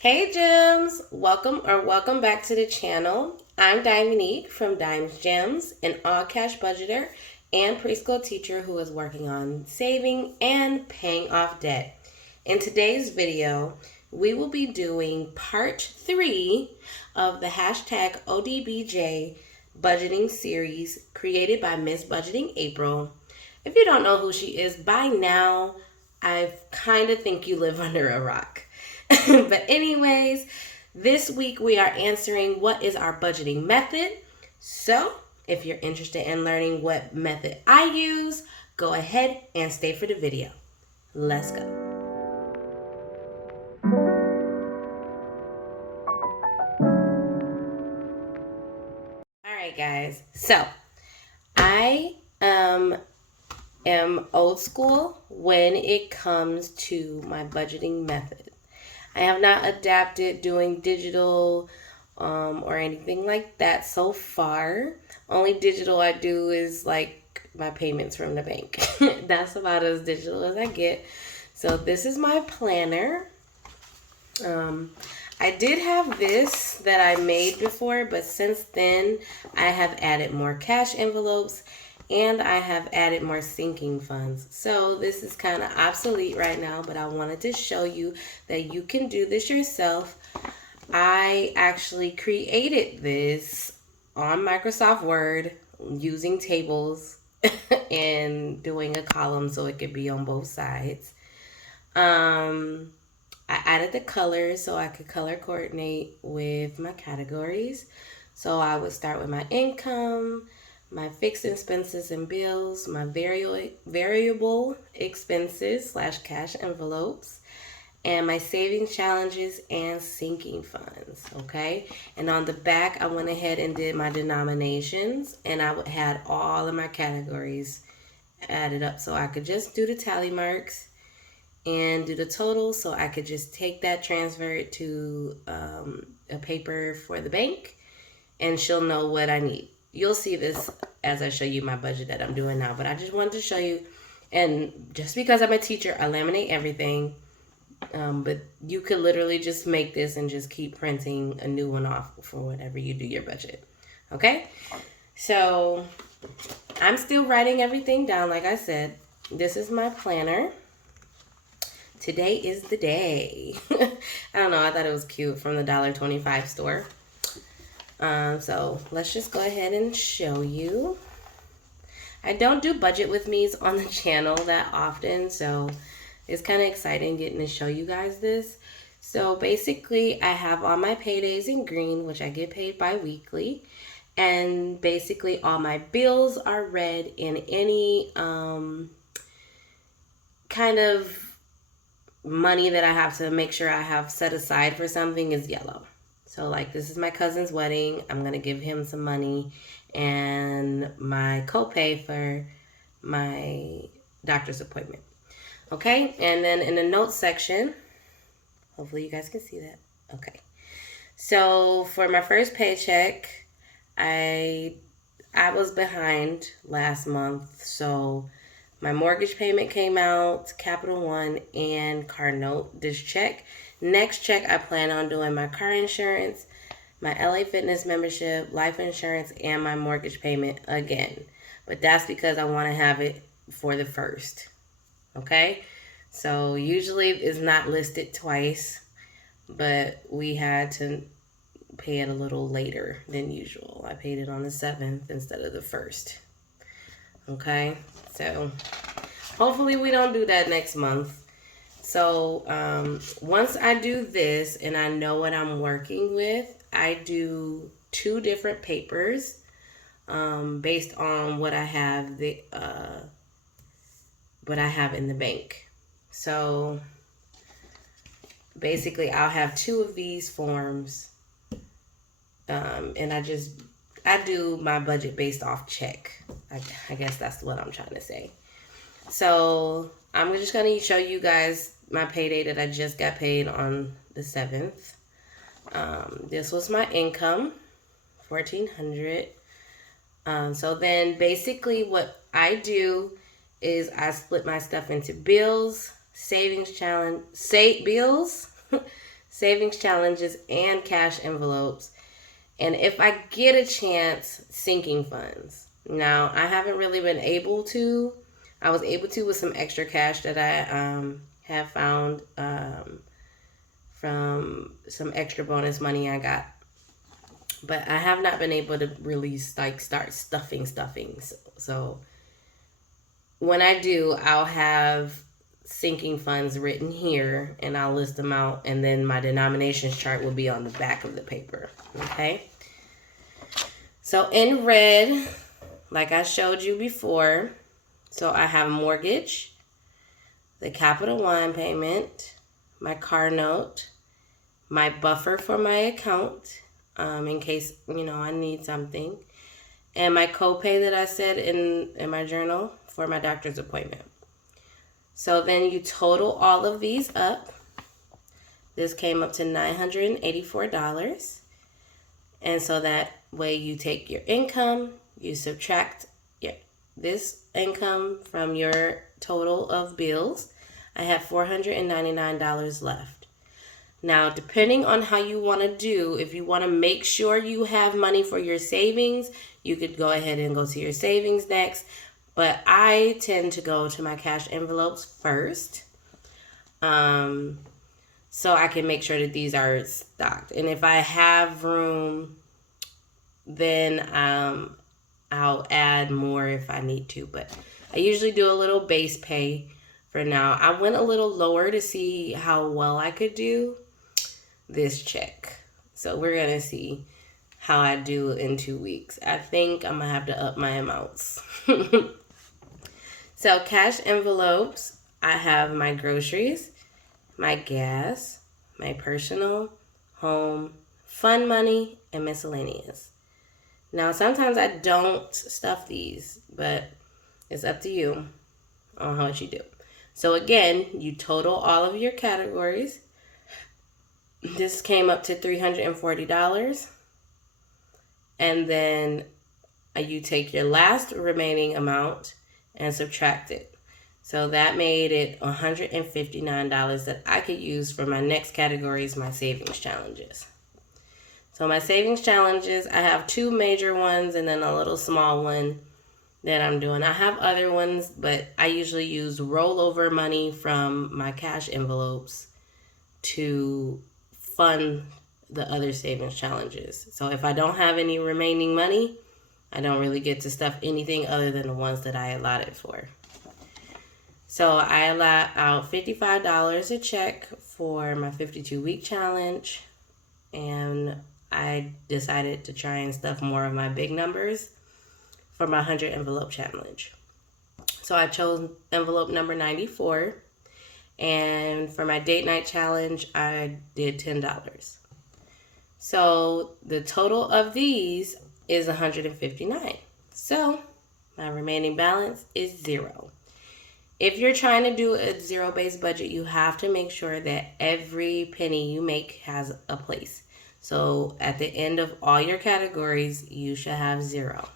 Hey Gems! Welcome back to the channel. I'm Dominique from Dimes Gems, an all-cash budgeter and preschool teacher who is working on saving and paying off debt. In today's video, we will be doing part 3 of the hashtag ODBJ budgeting series created by Miss Budgeting April. If you don't know who she is by now, I kind of think you live under a rock. But anyways, this week we are answering what is our budgeting method. So if you're interested in learning what method I use, go ahead and stay for the video. Let's go. All right, guys. So I am old school when it comes to my budgeting method. I have not adapted doing digital or anything like that so far. Only digital I do is like my payments from the bank. That's about as digital as I get. So this is my planner. I did have this that I made before, but since then I have added more cash envelopes and I have added more sinking funds. So this is kind of obsolete right now, but I wanted to show you that you can do this yourself. I actually created this on Microsoft Word using tables and doing a column so it could be on both sides. I added the colors so I could color coordinate with my categories. So I would start with my income, my fixed expenses and bills, my variable expenses / cash envelopes, and my savings challenges and sinking funds, okay? And on the back, I went ahead and did my denominations, and I had all of my categories added up so I could just do the tally marks and do the total, so I could just take that, transfer it to a paper for the bank, and she'll know what I need. You'll see this as I show you my budget that I'm doing now, but I just wanted to show you. And just because I'm a teacher, I laminate everything, but you could literally just make this and just keep printing a new one off for whatever you do your budget. Okay, so I'm still writing everything down. Like I said, this is my planner. Today is the day. I don't know, I thought it was cute, from the $1.25 store. So let's just go ahead and show you. I don't do budget with me's on the channel that often, so it's kind of exciting getting to show you guys this. So basically, I have all my paydays in green, which I get paid bi-weekly, and basically all my bills are red, and any kind of money that I have to make sure I have set aside for something is yellow. So like, this is my cousin's wedding. I'm going to give him some money, and my copay for my doctor's appointment. Okay, and then in the notes section, hopefully you guys can see that. Okay, so for my first paycheck, I was behind last month, so my mortgage payment came out, Capital One, and car note this check. Next check, I plan on doing my car insurance, my LA Fitness membership, life insurance, and my mortgage payment again. But that's because I want to have it for the first. Okay? So usually it's not listed twice, but we had to pay it a little later than usual. I paid it on the 7th instead of the 1st. Okay? So hopefully we don't do that next month. So once I do this and I know what I'm working with, I do 2 different papers based on what I have in the bank. So basically, I'll have 2 of these forms, and I do my budget based off check. I guess that's what I'm trying to say. So I'm just going to show you guys my payday that I just got paid on the 7th. This was my income, $1,400. So then basically what I do is I split my stuff into bills, savings challenge, bills, savings challenges, and cash envelopes. And if I get a chance, sinking funds. Now, I haven't really been able to. I was able to with some extra cash that I have found from some extra bonus money I got. But I have not been able to really like start stuffing. So when I do, I'll have sinking funds written here and I'll list them out, and then my denominations chart will be on the back of the paper. Okay. So in red, like I showed you before, so I have mortgage, the Capital One payment, my car note, my buffer for my account, in case, I need something, and my copay that I said in my journal for my doctor's appointment. So then you total all of these up. This came up to $984. And so that way you take your income, you subtract this income from your total of bills. I have $499 left. Now, depending on how you want to do, if you want to make sure you have money for your savings, you could go ahead and go to your savings next. But I tend to go to my cash envelopes first, so I can make sure that these are stocked. And if I have room, then I'll add more if I need to. But I usually do a little base pay for now. I went a little lower to see how well I could do this check. So we're going to see how I do in 2 weeks. I think I'm going to have to up my amounts. So cash envelopes, I have my groceries, my gas, my personal, home, fun money, and miscellaneous. Now, sometimes I don't stuff these, but it's up to you on how much you do. So again, you total all of your categories. This came up to $340. And then you take your last remaining amount and subtract it. So that made it $159 that I could use for my next categories, my savings challenges. So my savings challenges, I have 2 major ones and then a little small one that I'm doing. I have other ones, but I usually use rollover money from my cash envelopes to fund the other savings challenges. So if I don't have any remaining money, I don't really get to stuff anything other than the ones that I allotted for. So I allot out $55 a check for my 52-week challenge, and I decided to try and stuff more of my big numbers for my 100 envelope challenge. So I chose envelope number 94, and for my date night challenge, I did $10. So the total of these is $159. So my remaining balance is $0. If you're trying to do a zero-based budget, you have to make sure that every penny you make has a place. So at the end of all your categories, you should have 0.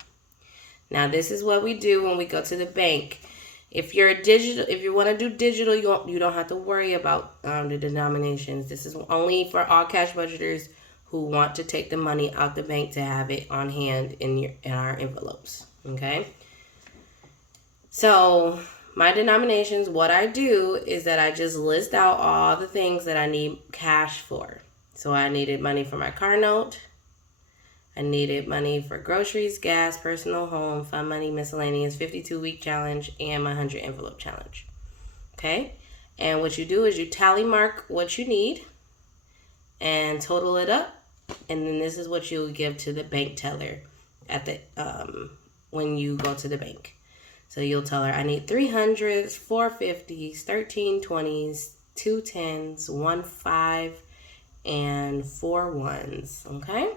Now, this is what we do when we go to the bank. If you want to do digital, you don't have to worry about the denominations. This is only for all cash budgeters who want to take the money out the bank to have it on hand in our envelopes. Okay. So my denominations, what I do is that I just list out all the things that I need cash for. So I needed money for my car note. I needed money for groceries, gas, personal, home, fun money, miscellaneous, 52-week challenge, and my 100 envelope challenge. Okay? And what you do is you tally mark what you need and total it up. And then this is what you'll give to the bank teller at the when you go to the bank. So you'll tell her, I need 300s, 450s, 1320s, 2 10s, 1 5, and 4 1s. Okay?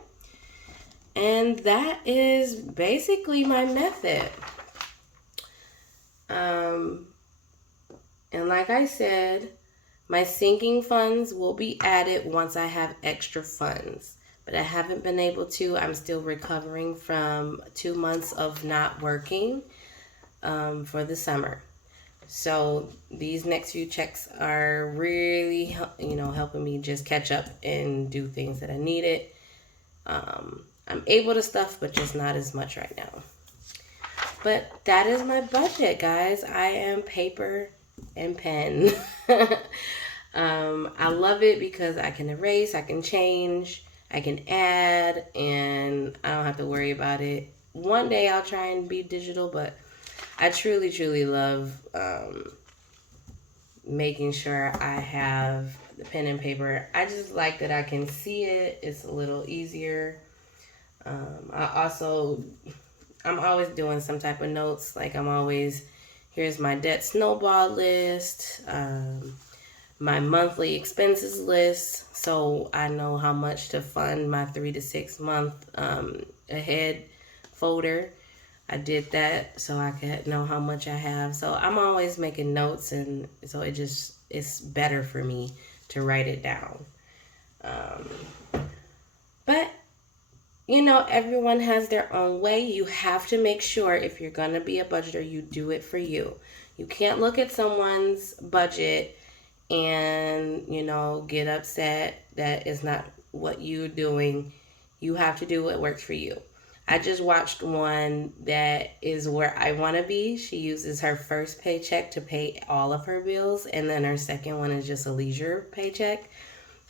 And that is basically my method. And like I said, my sinking funds will be added once I have extra funds. But I haven't been able to. I'm still recovering from 2 months of not working for the summer. So these next few checks are really, helping me just catch up and do things that I needed. I'm able to stuff, but just not as much right now. But that is my budget, guys. I am paper and pen. I love it because I can erase, I can change, I can add, and I don't have to worry about it. One day I'll try and be digital, but I truly, truly love making sure I have the pen and paper. I just like that I can see it. It's a little easier. I'm always doing some type of notes. Like here's my debt snowball list, my monthly expenses list, so I know how much to fund my 3 to 6 month ahead folder. I did that so I could know how much I have. So I'm always making notes, and so it's better for me to write it down. But everyone has their own way. You have to make sure if you're going to be a budgeter, you do it for you. You can't look at someone's budget and, get upset that it's not what you're doing. You have to do what works for you. I just watched one that is where I want to be. She uses her first paycheck to pay all of her bills, and then her second one is just a leisure paycheck.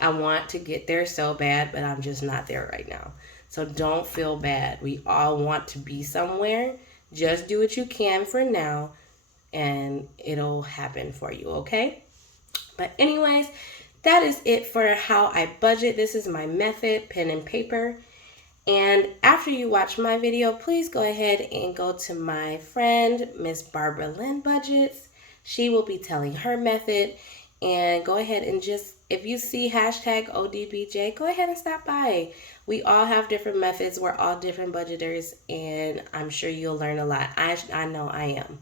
I want to get there so bad, but I'm just not there right now. So don't feel bad. We all want to be somewhere. Just do what you can for now, and it'll happen for you, okay? But anyways, that is it for how I budget. This is my method, pen and paper. And after you watch my video, please go ahead and go to my friend, Miss Barbara Lynn Budgets. She will be telling her method. And go ahead and just, if you see hashtag ODBJ, go ahead and stop by. We all have different methods. We're all different budgeters, and I'm sure you'll learn a lot. I know I am.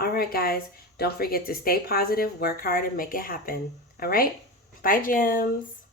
All right, guys. Don't forget to stay positive, work hard, and make it happen. All right? Bye, gems.